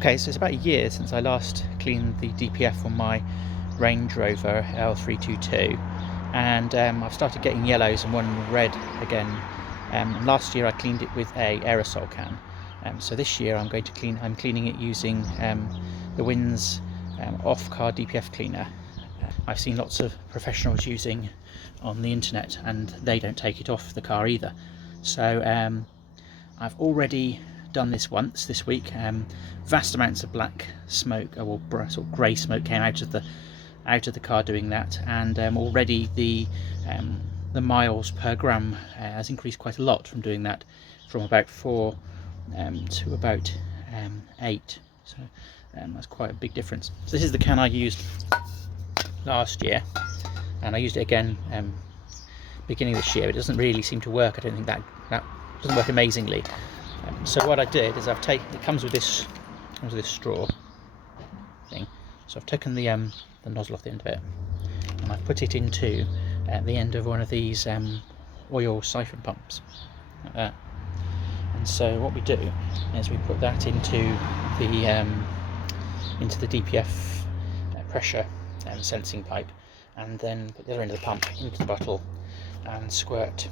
Okay, so it's about a year since I last cleaned the DPF on my Range Rover L322, and I've started getting yellows and one red again. And last year I cleaned it with a aerosol can. So this year I'm cleaning it using the Wynns off-car DPF cleaner. I've seen lots of professionals using on the internet, and they don't take it off the car either. So I've already done this once this week. Vast amounts of black smoke, or sort of grey smoke, came out of the car doing that, and already the miles per gram has increased quite a lot from doing that, from about 4 to about 8. So that's quite a big difference. So this is the can I used last year, and I used it again beginning of this year. It doesn't really seem to work. I don't think that doesn't work amazingly. So what I did is it comes with this straw thing. So I've taken the nozzle off the end of it, and I've put it into the end of one of these oil siphon pumps, like that. And so what we do is we put that into the DPF pressure sensing pipe, and then put the other end of the pump into the bottle and squirt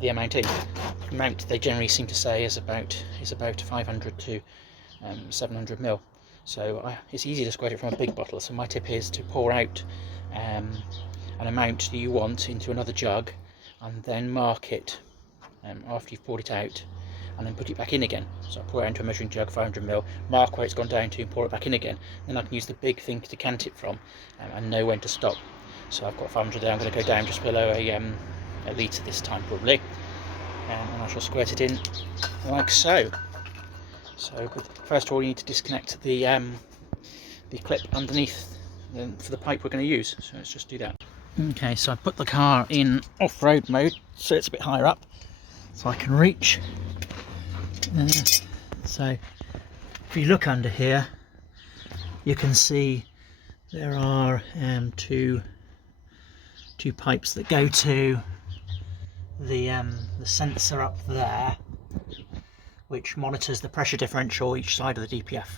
the amount in. The amount they generally seem to say is about 500 to 700 ml. So it's easy to squirt it from a big bottle. So my tip is to pour out an amount that you want into another jug, and then mark it after you've poured it out, and then put it back in again. So I pour it into a measuring jug, 500 ml, mark where it's gone down to, and pour it back in again. Then I can use the big thing to decant it from, and know when to stop. So I've got 500 there. I'm going to go down just below a litre this time probably, and I shall squirt it in like so. So first of all, you need to disconnect the clip underneath for the pipe we're going to use. So let's just do that. Okay, so I put the car in off-road mode, so it's a bit higher up, so I can reach. So if you look under here, you can see there are two pipes that go to the sensor up there, which monitors the pressure differential each side of the DPF.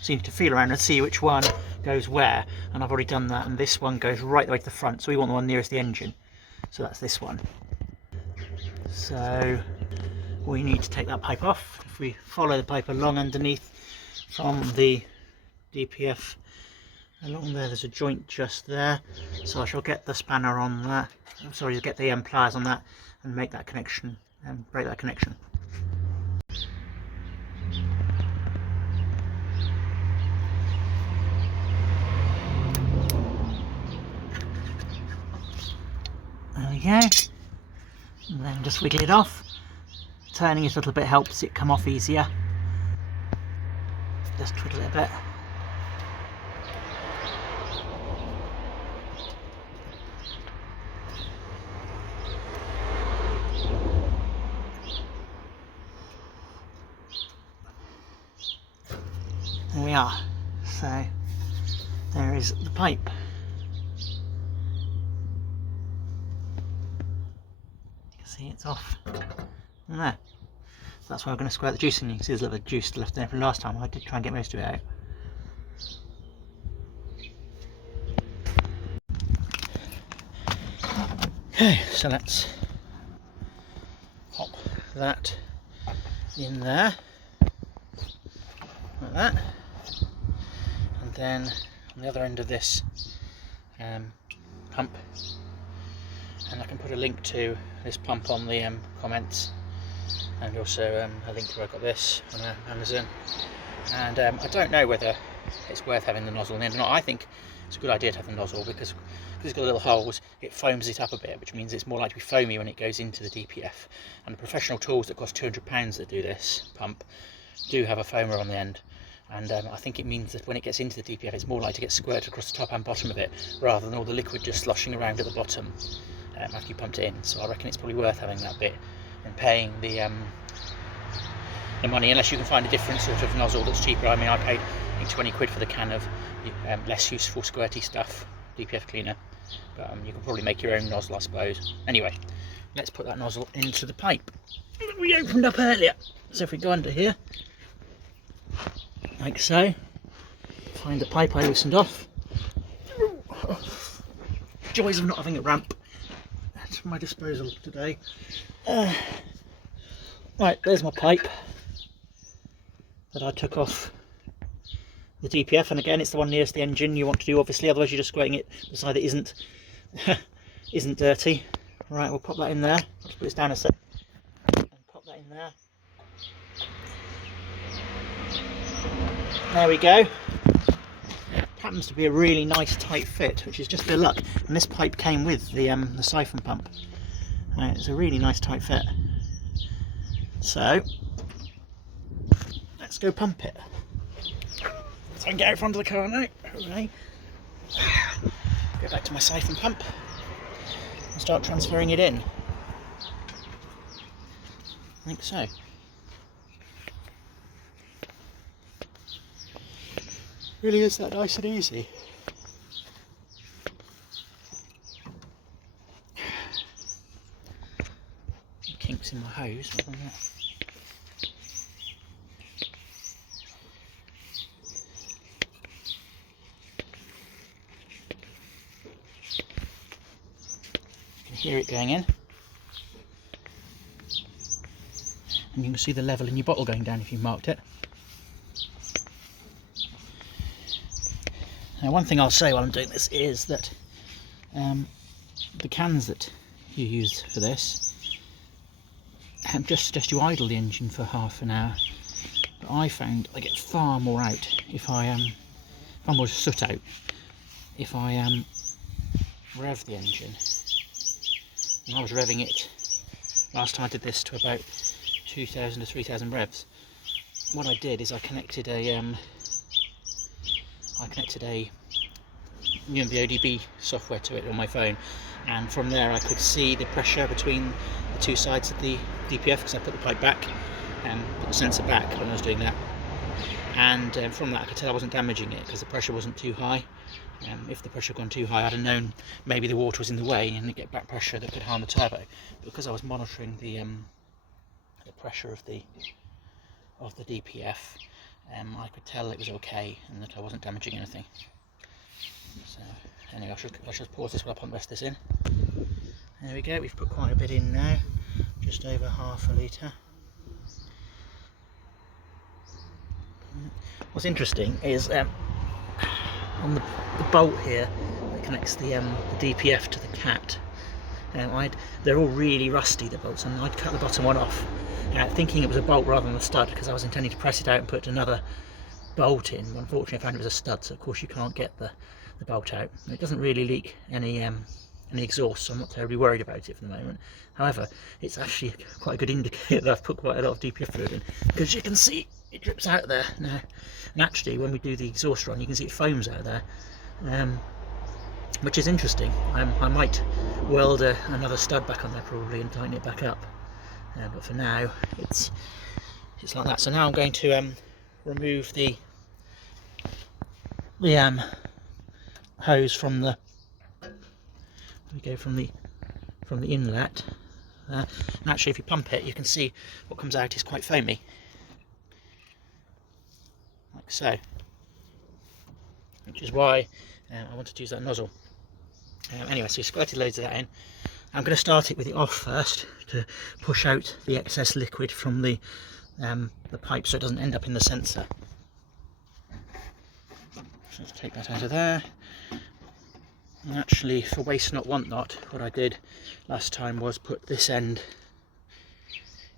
So you need to feel around and see which one goes where, and I've already done that, and this one goes right the way to the front, so we want the one nearest the engine, so that's this one. So we need to take that pipe off. If we follow the pipe along underneath from the DPF along there's a joint just there, so I shall get the spanner on that, get the pliers on that, and make that connection and break that connection. There we go, and then just wiggle it off. Turning it a little bit helps it come off easier. Just twiddle it a bit. There we are. So there is the pipe. You can see it's off. And there. So that's why we're going to squirt the juice in. You can see there's a little bit of juice left there from last time. I did try and get most of it out. Okay, so let's pop that in there, like that, and then on the other end of this pump, and I can put a link to this pump on the comments, and also a link to where I got this on Amazon. And I don't know whether it's worth having the nozzle in it or not. I think it's a good idea to have the nozzle because it's got little holes, it foams it up a bit, which means it's more likely to be foamy when it goes into the DPF. And the professional tools that cost £200 that do this pump do have a foamer on the end, and I think it means that when it gets into the DPF it's more likely to get squirted across the top and bottom of it, rather than all the liquid just sloshing around at the bottom after you pumped it in. So I reckon it's probably worth having that bit and paying the money, unless you can find a different sort of nozzle that's cheaper. I mean, I paid 20 quid for the can of less useful squirty stuff, DPF cleaner, but you can probably make your own nozzle, I suppose. Anyway, let's put that nozzle into the pipe that we opened up earlier. So if we go under here, like so. Find the pipe I loosened off. Joys of not having a ramp at my disposal today. Right, there's my pipe that I took off the DPF, and again it's the one nearest the engine you want to do, obviously, otherwise you're just squirting it the side that isn't dirty. Right, we'll pop that in there. I'll just put this down a sec and pop that in there. There we go. Happens to be a really nice tight fit, which is just a bit of luck, and this pipe came with the siphon pump. Right, it's a really nice tight fit. So let's go pump it. So I can get out front of the car now. Hooray. Go back to my siphon pump and start transferring it in. I think so. Really is that nice and easy. Kinks in my hose. You can hear it going in, and you can see the level in your bottle going down if you marked it. Now, one thing I'll say while I'm doing this is that the cans that you use for this just suggest you idle the engine for half an hour, but I found I get far more out if I far more soot out if I rev the engine. And I was revving it last time I did this to about 2,000 to 3,000 revs. What I did is I connected the ODB software to it on my phone, and from there I could see the pressure between the two sides of the DPF, because I put the pipe back and put the sensor back when I was doing that, and from that I could tell I wasn't damaging it because the pressure wasn't too high. If the pressure had gone too high, I'd have known maybe the water was in the way and get back pressure that could harm the turbo. But because I was monitoring the pressure of the DPF, I could tell it was okay and that I wasn't damaging anything. So anyway, I should pause this while I pump the rest of this in. There we go, we've put quite a bit in now, just over half a litre. What's interesting is on the bolt here that connects the DPF to the cat, they're all really rusty, the bolts, and I'd cut the bottom one off, thinking it was a bolt rather than a stud, because I was intending to press it out and put another bolt in. Unfortunately I found it was a stud, so of course you can't get the bolt out. It doesn't really leak any exhaust, so I'm not terribly worried about it for the moment. However, it's actually quite a good indicator that I've put quite a lot of DPF fluid in, because you can see it drips out there now. And actually, when we do the exhaust run, you can see it foams out there, which is interesting. I might weld another stud back on there probably and tighten it back up, but for now it's like that. So now I'm going to remove the hose from the inlet. And actually, if you pump it, you can see what comes out is quite foamy, like so, which is why I wanted to use that nozzle. Anyway, so we squirted loads of that in. I'm going to start it with it off first to push out the excess liquid from the pipe so it doesn't end up in the sensor. So let's take that out of there. And actually, for waste not want not, what I did last time was put this end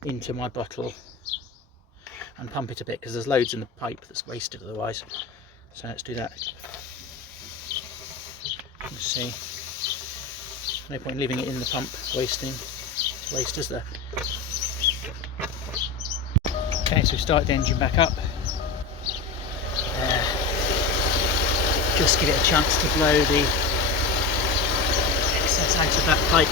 into my bottle and pump it a bit, because there's loads in the pipe that's wasted otherwise. So let's do that. Let's see. No point leaving it in the pump wasting waste, is there? Okay, so we started the engine back up. Just give it a chance to blow the excess out of that pipe.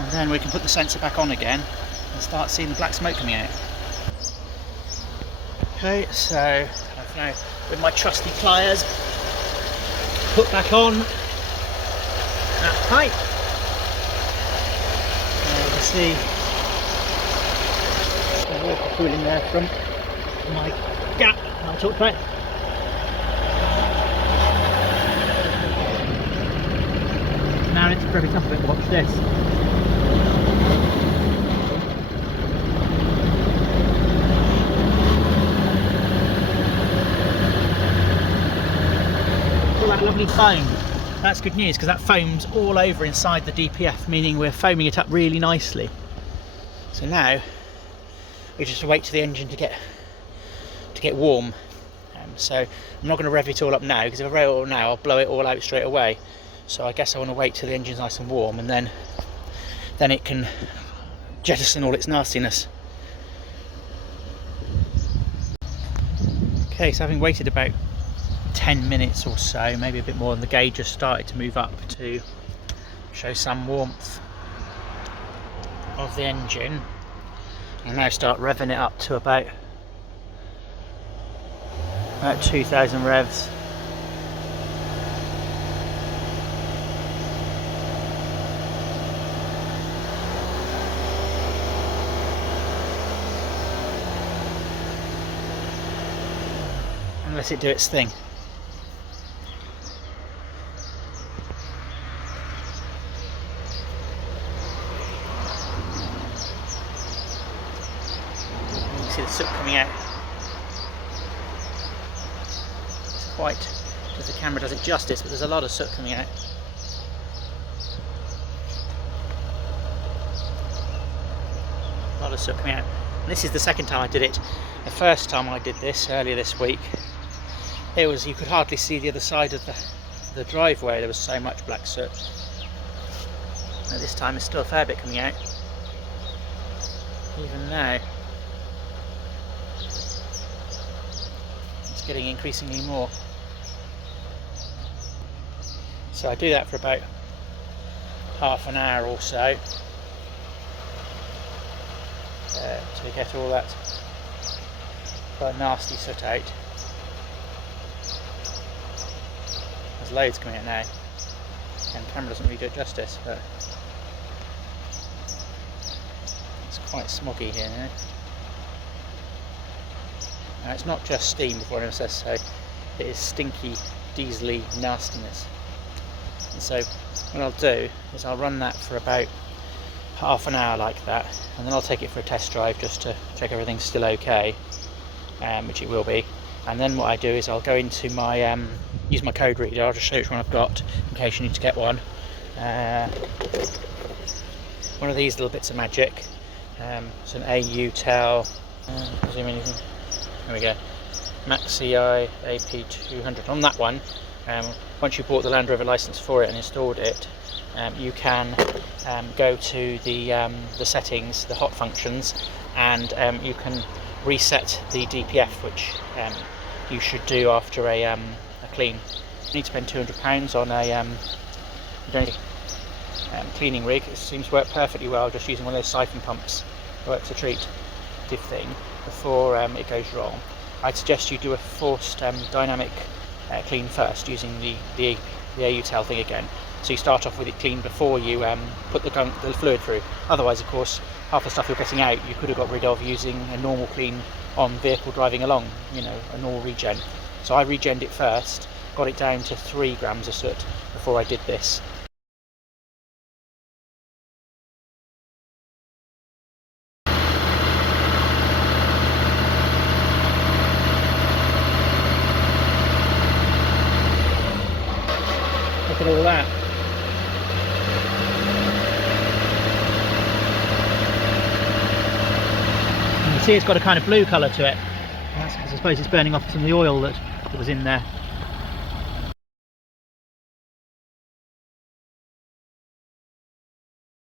and then we can put the sensor back on again and start seeing the black smoke coming out. Okay, so I've now, with my trusty pliers, put back on that pipe. You can see the water pooling there from my gap I talked about. Now let's rev it up a bit and watch this. All that lovely foam. That's good news because that foam's all over inside the DPF, meaning we're foaming it up really nicely. So now we just wait for the engine to get warm. So I'm not going to rev it all up now, because if I rev it all now I'll blow it all out straight away. So I guess I want to wait till the engine's nice and warm, and then it can jettison all its nastiness. Okay, so having waited about 10 minutes or so, maybe a bit more, and the gauge just started to move up to show some warmth of the engine. I'll now start revving it up to about 2000 revs. And let it do its thing. You can see the soot coming out. It's quite, because the camera does it justice, but there's a lot of soot coming out. A lot of soot coming out. And this is the second time I did it. The first time I did this, earlier this week, it was, you could hardly see the other side of the driveway, there was so much black soot. And this time there's still a fair bit coming out, even now. It's getting increasingly more. So I do that for about half an hour or so to get all that quite nasty soot out. There's loads coming out now, and the camera doesn't really do it justice, but it's quite smoggy here now. Now it's not just steam, before anyone says so, it is stinky, diesely nastiness. And so what I'll do is I'll run that for about half an hour like that, and then I'll take it for a test drive just to check everything's still okay, which it will be. And then what I do is I'll go into my use my code reader. I'll just show you which one I've got in case you need to get one. One of these little bits of magic. It's an AU tel. Zoom in. There we go. Maxi AP200. On that one, once you bought the Land Rover license for it and installed it, you can go to the settings, the hot functions, and you can reset the DPF, which you should do after a clean. You need to spend £200 on a cleaning rig. It seems to work perfectly well just using one of those siphon pumps. Works a treat thing before it goes wrong. I'd suggest you do a forced dynamic clean first using the AU tel thing again. So you start off with it clean before you put the fluid through. Otherwise, of course, half the stuff you're getting out you could have got rid of using a normal clean on vehicle driving along, you know, a normal regen. So I regened it first, got it down to 3 grams of soot before I did this. Look at all that. You can see it's got a kind of blue colour to it. That's because I suppose it's burning off some of the oil that was in there.